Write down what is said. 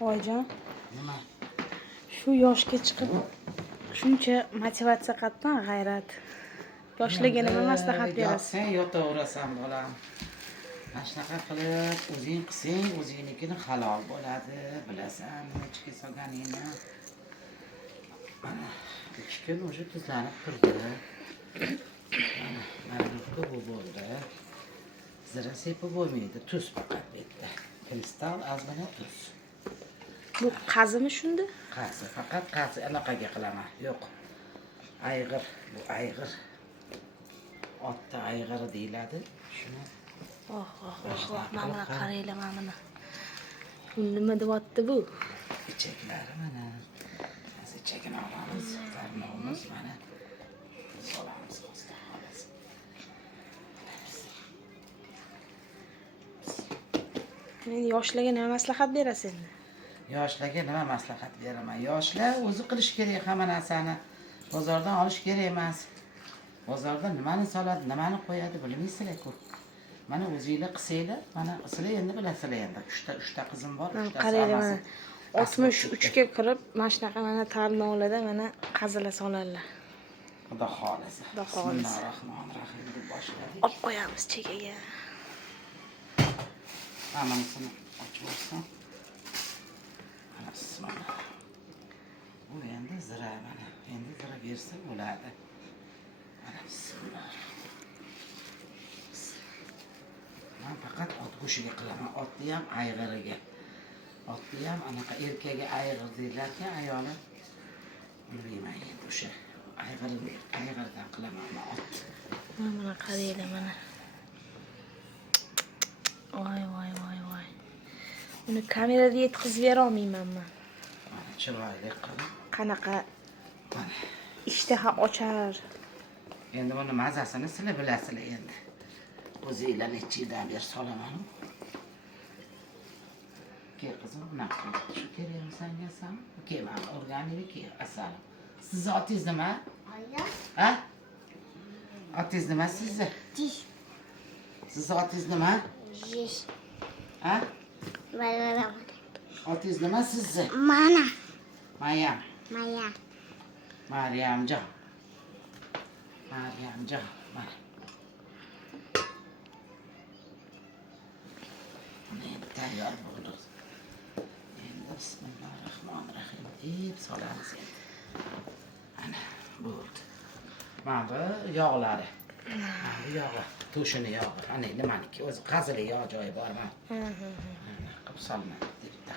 Oyijon, Nima? shu yoshga chiqib shuncha motivatsiya qatdan g'ayrat. Yoshlarga nima maslahat berasiz? Sen yotaverasan bolam. Mana shunaqa qilib o'zing qilsang, o'zingnikini halol bo'ladi, bilasan, ichki solganingni. Mana 3 kun o'sha tuzlanib turdi. Mana bu bo'ldi. Zira sepib bo'lmaydi, tuz faqat bitta. Kristal ozgina tuz. Bu qazimi shunda? Qazi, faqat qazi anaqaga qilaman. Yo'q. Ayg'ir, bu ayg'ir. Otda ayg'ir deyiladi. Shuni Mana qaranglar mana. Bu nima deyapti bu? ichaklari mana. Ichagini olamiz, tarnog'imiz mana. Solamiz hozir. Men yoshlarga nima maslahat berasiz endi? Yoshlarga nima maslahat beraman? Yoshlar o'zi qilish kerak hamma narsani. Bozordan olish kerak emas. Bozorda nimani soladi, nimani qo'yadi bilmaysizlar-ku. Mana o'zingizlar qilsanglar, mana sizlar endi bilasizlar endi. 3 ta qizim bor, 3 ta qaranglar mana 63 ga kirib, mana shunaqa mana tarnovlarda mana qazilar soladilar. Xudo xolisa. Xudo xolisa. Bismillahirrohmanirrohim deb boshladik. Olib qo'yamiz chekaga. Hammasini ochib olsam. Mana bismillah. Bu endi zira mana. Endi zira bersa bo'ladi. Mana bismillah. Men faqat ot go'shiga qilaman. Otni ham ayg'iriga. Otni ham anaqa erkagi ayg'ir deylarkan, ayoli. Bilmayman endi o'sha ayg'irdan qilaman men ot. Mana qaranglar mana. Voy. Uni kamerada yetkazib bera olmayman men. Mana chiroyli qilib. Qanaqa Mana. ishtaha ochar. Endi buni mazasini sizlar bilasizlar endi. O'zinglar necha yildan beri solaman. Ke qizim, bunaqa qilib. Shu kerakmi senga san? Keman organik asal. Sizni otingiz nima? Ha? Otingiz nima sizni? Sizni otingiz nima? Ha? Otingiz nima sizni? Mana. Mayam. Maya. Maryamjon. Maryamjon. Mana. Endi tayyor bo'ldi. Endi bismillahirrohmanirrohim deb solamiz endi. Ana bo'ldi. Mana bu yog'lari. Mana bu yog'i, to'shini yog'i. Ana nimaniki o'zi qazili yog' joyi bor mana. Qilib solma.